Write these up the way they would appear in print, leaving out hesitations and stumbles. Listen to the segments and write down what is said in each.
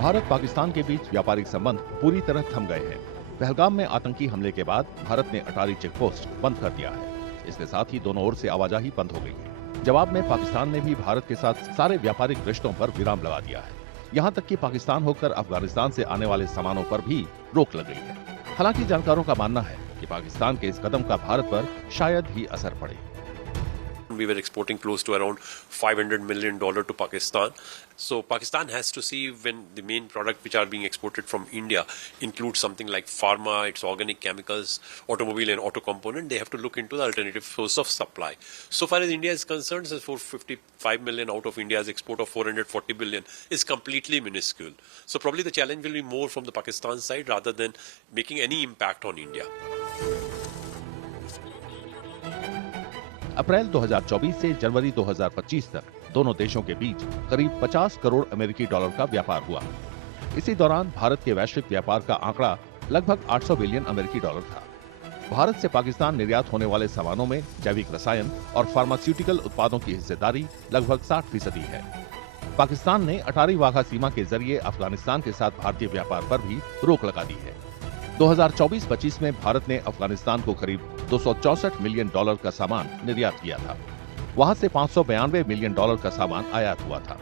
भारत पाकिस्तान के बीच व्यापारिक संबंध पूरी तरह थम गए हैं। पहलगाम में आतंकी हमले के बाद भारत ने अटारी चेक पोस्ट बंद कर दिया है। इसके साथ ही दोनों ओर से आवाजाही बंद हो गई है। जवाब में पाकिस्तान ने भी भारत के साथ सारे व्यापारिक रिश्तों पर विराम लगा दिया है। यहाँ तक कि पाकिस्तान होकर अफगानिस्तान से आने वाले सामानों पर भी रोक लग गई है। हालांकि जानकारों का मानना है कि पाकिस्तान के इस कदम का भारत पर शायद ही असर पड़े। We were exporting close to around $500 million to Pakistan. So Pakistan has to see when the main product which are being exported from India includes something like pharma, its organic chemicals, automobile and auto component, they have to look into the alternative source of supply. So far as India is concerned, 455 million out of India's export of 440 billion is completely minuscule. So probably the challenge will be more from the Pakistan side rather than making any impact on India. अप्रैल 2024 से जनवरी 2025 तक दोनों देशों के बीच करीब 50 करोड़ अमेरिकी dollar का व्यापार हुआ। इसी दौरान भारत के वैश्विक व्यापार का आंकड़ा लगभग 800 बिलियन अमेरिकी डॉलर था। भारत से पाकिस्तान निर्यात होने वाले सामानों में जैविक रसायन और फार्मास्यूटिकल उत्पादों की हिस्सेदारी लगभग 60% है। पाकिस्तान ने अटारी वाघा सीमा के जरिए अफगानिस्तान के साथ भारतीय व्यापार पर भी रोक लगा दी है। 2024-25 में भारत ने अफगानिस्तान को करीब 264 मिलियन डॉलर का सामान निर्यात किया था। वहां से 592 मिलियन डॉलर का सामान आयात हुआ था।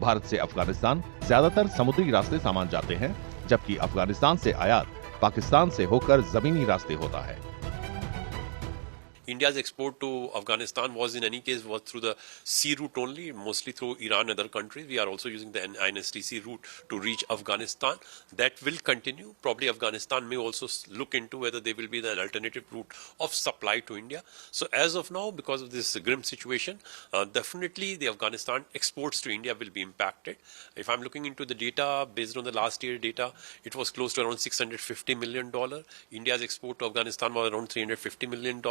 भारत से अफगानिस्तान ज्यादातर समुद्री रास्ते सामान जाते हैं, जबकि अफगानिस्तान से आयात पाकिस्तान से होकर जमीनी रास्ते होता है। India's export to Afghanistan was in any case was through the sea route only, mostly through Iran and other countries. We are also using the INSTC route to reach Afghanistan. That will continue. Probably Afghanistan may also look into whether there will be an alternative route of supply to India. So as of now, because of this grim situation, definitely the Afghanistan exports to India will be impacted. If I'm looking into the data, based on the last year data, it was close to around $650 million. India's export to Afghanistan was around $350 million.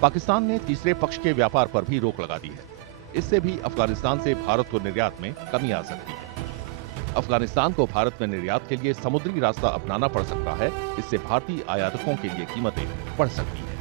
Pakistan ने तीसरे पक्ष के व्यापार पर भी रोक लगा दी है। इससे भी अफगानिस्तान से भारत को निर्यात में कमी आ सकती है। अफगानिस्तान को भारत में निर्यात के लिए समुद्री रास्ता अपनाना पड़ सकता है। इससे भारतीय आयातकों के लिए कीमतें बढ़ सकती हैं।